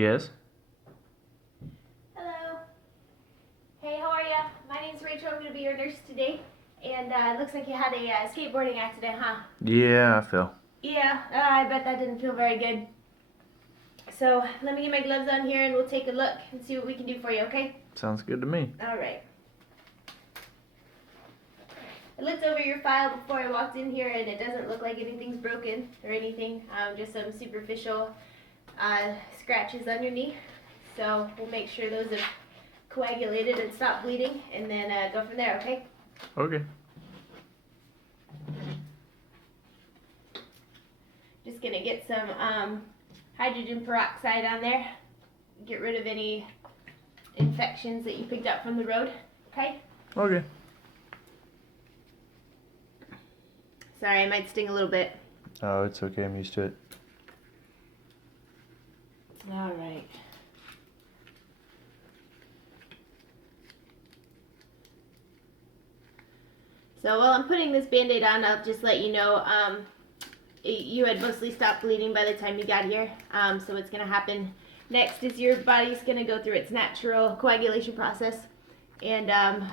Yes. Hello. Hey, how are ya? My name's Rachel. I'm going to be your nurse today. And it looks like you had a skateboarding accident, huh? Yeah, I fell. Yeah, I bet that didn't feel very good. So let me get my gloves on here and we'll take a look and see what we can do for you, okay? Sounds good to me. All right. I looked over your file before I walked in here and it doesn't look like anything's broken or anything. Just some superficial scratches on your knee. So we'll make sure those have coagulated and stopped bleeding and then go from there, okay? Okay. Just gonna get some hydrogen peroxide on there. Get rid of any infections that you picked up from the road, okay? Okay. Sorry, I might sting a little bit. Oh, it's okay. I'm used to it. All right. So while I'm putting this Band-Aid on, I'll just let you know, you had mostly stopped bleeding by the time you got here. So what's gonna happen next is your body's gonna go through its natural coagulation process. And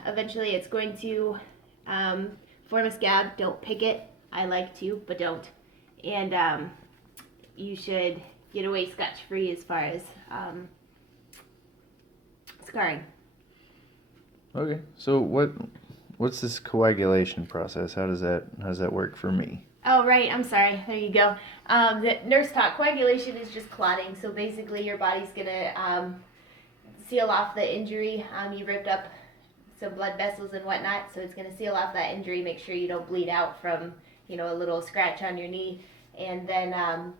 eventually it's going to form a scab. Don't pick it. I like to, but don't. And you should get away scotch-free as far as scarring. Okay. So what's this coagulation process? How does that work for me? Oh, right. I'm sorry. There you go. The nurse talk. Coagulation is just clotting. So basically your body's going to seal off the injury. You ripped up some blood vessels and whatnot. So it's going to seal off that injury, make sure you don't bleed out from, a little scratch on your knee. And then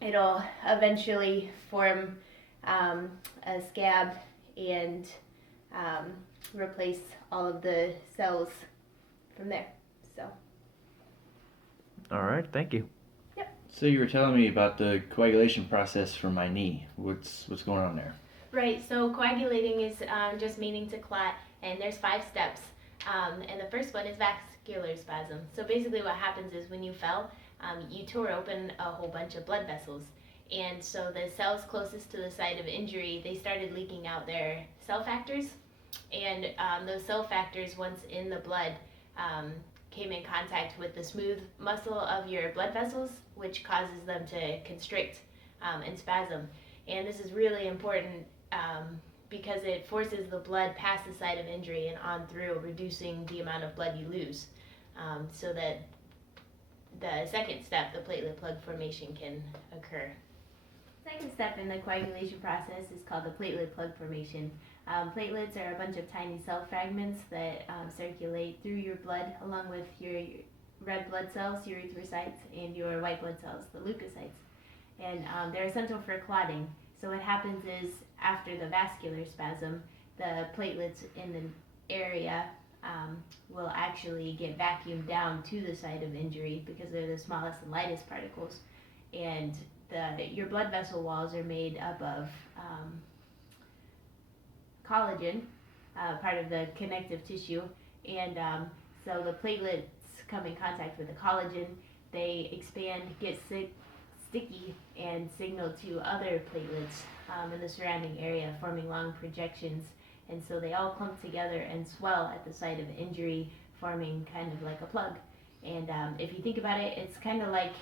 it'll eventually form a scab and replace all of the cells from there. So. All right. Thank you. Yep. So you were telling me about the coagulation process for my knee. What's going on there? Right, so coagulating is just meaning to clot, and there's 5 steps. And the first one is vascular spasm. So basically what happens is when you fell, you tore open a whole bunch of blood vessels. And so the cells closest to the site of injury, they started leaking out their cell factors. And those cell factors, once in the blood, came in contact with the smooth muscle of your blood vessels, which causes them to constrict and spasm. And this is really important because it forces the blood past the site of injury and on through, reducing the amount of blood you lose, so that the second step, the platelet plug formation, can occur. Second step in the coagulation process is called the platelet plug formation. Platelets are a bunch of tiny cell fragments that circulate through your blood along with your red blood cells, your erythrocytes, and your white blood cells, the leukocytes. And they're essential for clotting. So what happens is after the vascular spasm, the platelets in the area will actually get vacuumed down to the site of injury because they're the smallest and lightest particles. And your blood vessel walls are made up of collagen, part of the connective tissue, and so the platelets come in contact with the collagen, they expand, get sticky, and signal to other platelets in the surrounding area, forming long projections, and so they all clump together and swell at the site of injury, forming kind of like a plug. And if you think about it, it's kind of like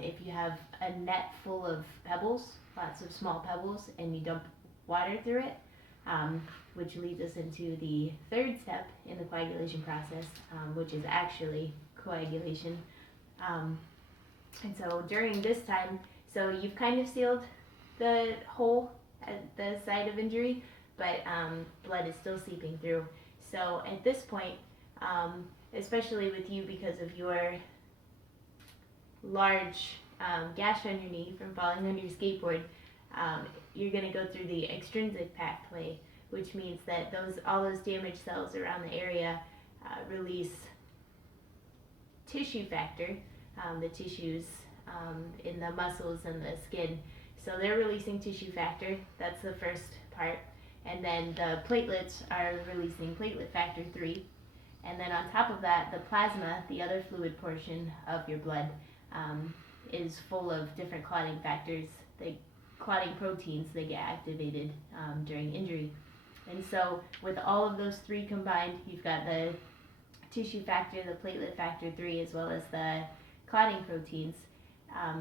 if you have a net full of pebbles, lots of small pebbles, and you dump water through it, which leads us into the third step in the coagulation process, which is actually coagulation. And so during this time, so you've kind of sealed the hole at the site of injury, but blood is still seeping through. So at this point, especially with you because of your large gash on your knee from falling on your skateboard, you're going to go through the extrinsic pathway, which means that all those damaged cells around the area release tissue factor, the tissues in the muscles and the skin. So they're releasing tissue factor. That's the first part. And then the platelets are releasing platelet factor 3. And then on top of that, the plasma, the other fluid portion of your blood, is full of different clotting factors. They clotting proteins that get activated during injury. And so with all of those three combined, you've got the tissue factor, the platelet factor 3, as well as the clotting proteins.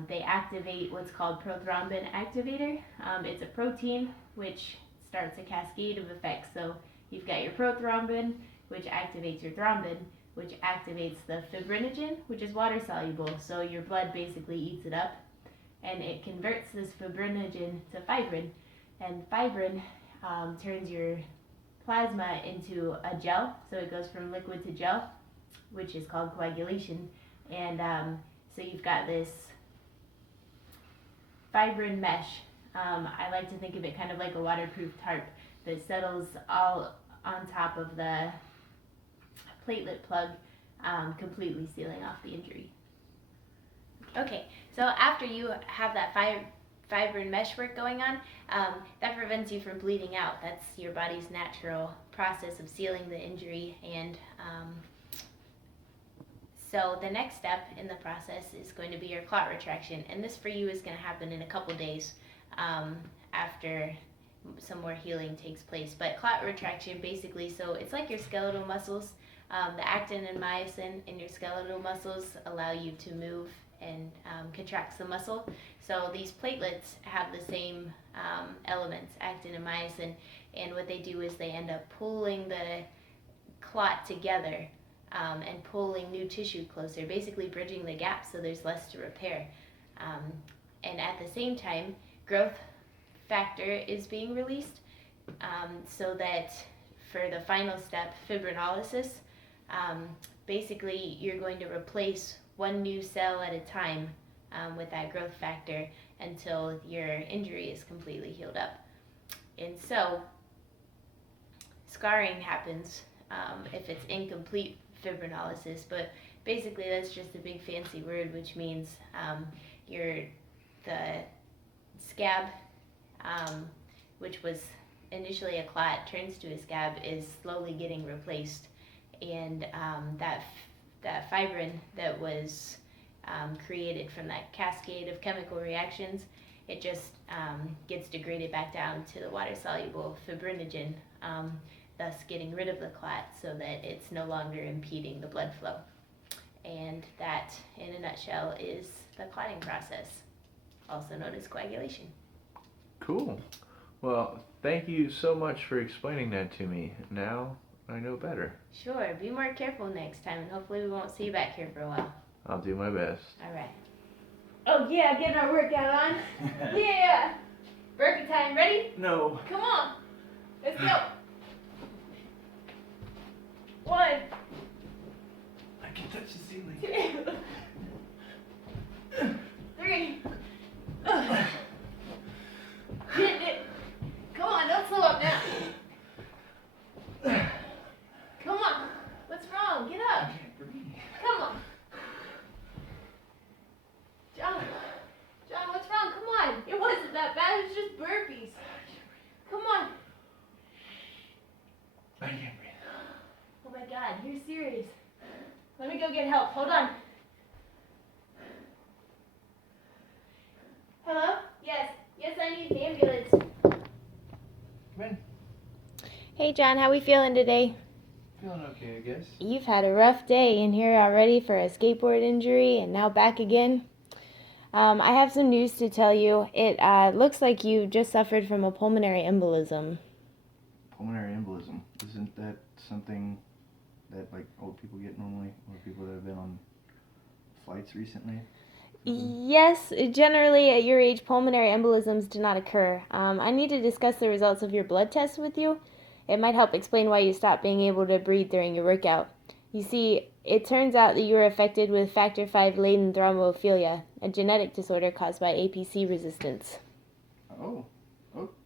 They activate what's called prothrombin activator. It's a protein which starts a cascade of effects. So you've got your prothrombin, which activates your thrombin, which activates the fibrinogen, which is water soluble. So your blood basically eats it up, and it converts this fibrinogen to fibrin, and fibrin turns your plasma into a gel. So it goes from liquid to gel, which is called coagulation. And so you've got this fibrin mesh. I like to think of it kind of like a waterproof tarp that settles all on top of the platelet plug, completely sealing off the injury. Okay, so after you have that fibrin mesh work going on, that prevents you from bleeding out. That's your body's natural process of sealing the injury. And so the next step in the process is going to be your clot retraction. And this for you is going to happen in a couple days after some more healing takes place. But clot retraction basically, so it's like your skeletal muscles. The actin and myosin in your skeletal muscles allow you to move and contracts the muscle. So these platelets have the same elements, actin and myosin, and what they do is they end up pulling the clot together and pulling new tissue closer, basically bridging the gap so there's less to repair. And at the same time, growth factor is being released so that for the final step, fibrinolysis, basically you're going to replace one new cell at a time with that growth factor until your injury is completely healed up. And so scarring happens if it's incomplete fibrinolysis, but basically that's just a big fancy word which means the scab, which was initially a clot, turns to a scab, is slowly getting replaced, and that fibrin that was created from that cascade of chemical reactions, it just gets degraded back down to the water-soluble fibrinogen, thus getting rid of the clot so that it's no longer impeding the blood flow. And that, in a nutshell, is the clotting process, also known as coagulation. Cool. Well, thank you so much for explaining that to me. Now I know better. Sure, be more careful next time, and hopefully we won't see you back here for a while. I'll do my best. All right. Oh yeah, getting our workout on. Yeah. Burpee time, ready? No. Come on. Let's go. 1, I can touch the ceiling. 2, 3. Getting it. Come on, don't slow up now. Come on. What's wrong? Get up. Come on. John, what's wrong? Come on. It wasn't that bad. It was just burpees. Come on. I can't breathe. Oh my God, you're serious. Let me go get help. Hold on. Hello? Yes, I need an ambulance. Come in. Hey John, how we feeling today? Feeling okay, I guess. You've had a rough day in here already for a skateboard injury and now back again. I have some news to tell you. It looks like you just suffered from a pulmonary embolism. Pulmonary embolism. Isn't that something that like old people get normally, or people that have been on flights recently? Yes, generally at your age, pulmonary embolisms do not occur. I need to discuss the results of your blood tests with you. It might help explain why you stopped being able to breathe during your workout. You see, it turns out that you were affected with factor V Leiden thrombophilia, a genetic disorder caused by APC resistance. Oh,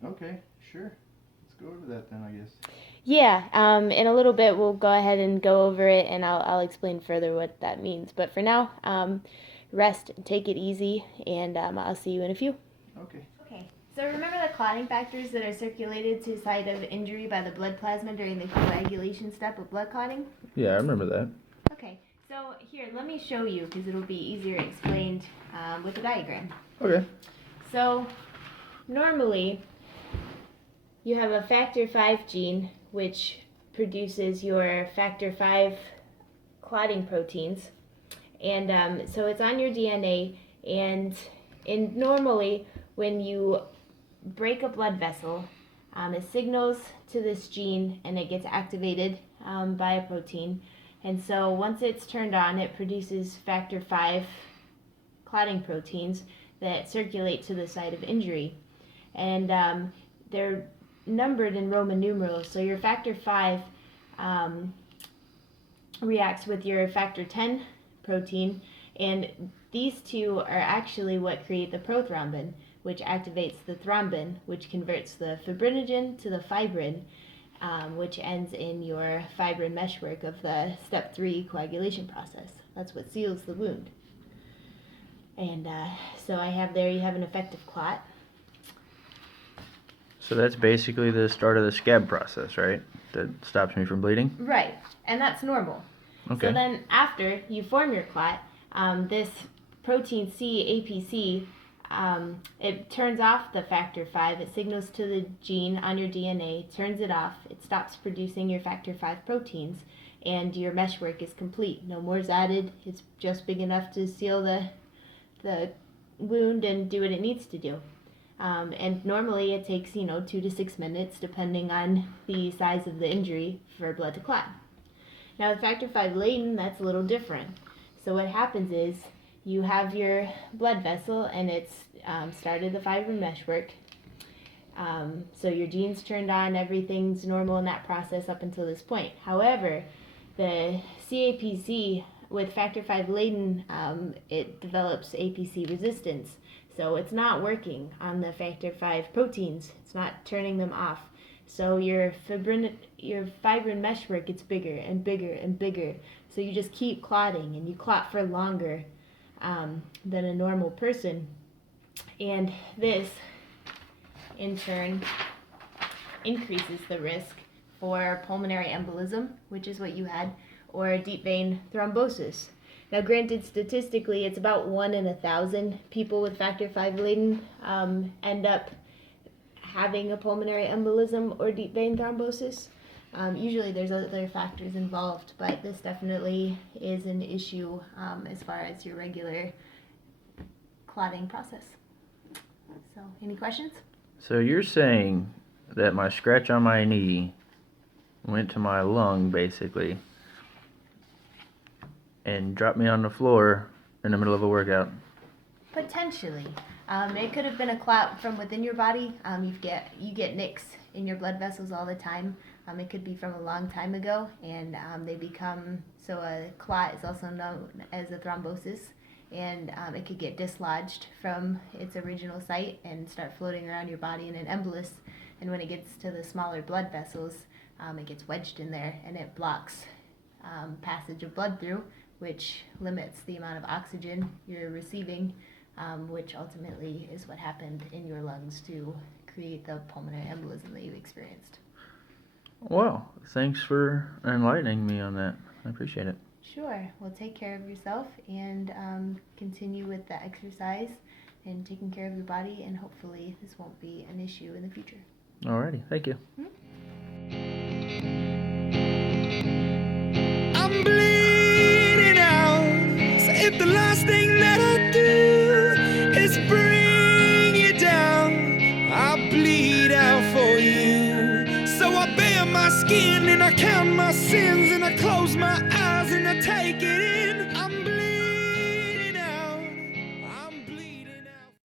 okay, sure. Let's go over that then, I guess. Yeah, in a little bit we'll go ahead and go over it, and I'll explain further what that means. But for now, rest, take it easy, and I'll see you in a few. Okay. Okay, so remember the clotting factors that are circulated to site of injury by the blood plasma during the coagulation step of blood clotting? Yeah, I remember that. Okay, so here, let me show you, because it'll be easier explained with the diagram. Okay. So normally you have a factor V gene which produces your factor V clotting proteins, and so it's on your DNA, and normally when you break a blood vessel, it signals to this gene and it gets activated by a protein, and so once it's turned on, it produces factor V clotting proteins that circulate to the site of injury, and they're numbered in Roman numerals. So your factor V reacts with your factor 10 protein, and these two are actually what create the prothrombin, which activates the thrombin, which converts the fibrinogen to the fibrin, which ends in your fibrin meshwork of the step 3 coagulation process. That's what seals the wound. And so I have there, you have an effective clot. So that's basically the start of the scab process, right? That stops me from bleeding? Right, and that's normal. Okay. So then after you form your clot, this protein C, APC, it turns off the factor V. It signals to the gene on your DNA, turns it off. It stops producing your factor V proteins, and your meshwork is complete. No more is added. It's just big enough to seal the wound and do what it needs to do. And normally it takes 2 to 6 minutes, depending on the size of the injury, for blood to clot. Now with factor V Leiden, that's a little different. So what happens is you have your blood vessel and it's started the fibrin meshwork. So your gene's turned on, everything's normal in that process up until this point. However, the CAPC with factor V Leiden, it develops APC resistance. So it's not working on the factor V proteins. It's not turning them off. So your fibrin meshwork gets bigger and bigger and bigger. So you just keep clotting, and you clot for longer than a normal person. And this, in turn, increases the risk for pulmonary embolism, which is what you had, or deep vein thrombosis. Now, granted, statistically, it's about 1 in 1,000 people with factor V Leiden end up having a pulmonary embolism or deep vein thrombosis. Usually there's other factors involved, but this definitely is an issue as far as your regular clotting process. So, any questions? So you're saying that my scratch on my knee went to my lung, basically, and dropped me on the floor in the middle of a workout? Potentially. It could have been a clot from within your body. You get nicks in your blood vessels all the time. It could be from a long time ago, and they become, so a clot is also known as a thrombosis, and it could get dislodged from its original site and start floating around your body in an embolus, and when it gets to the smaller blood vessels, it gets wedged in there, and it blocks passage of blood through, which limits the amount of oxygen you're receiving, which ultimately is what happened in your lungs to create the pulmonary embolism that you experienced. Well, thanks for enlightening me on that. I appreciate it. Sure. Well, take care of yourself and continue with the exercise and taking care of your body, and hopefully this won't be an issue in the future. Alrighty, thank you. I'm bleeding out, so if the last thing that I do is bring you down, I'll bleed out for you. So I bare my skin and I count my sins and I close my eyes and I take it in.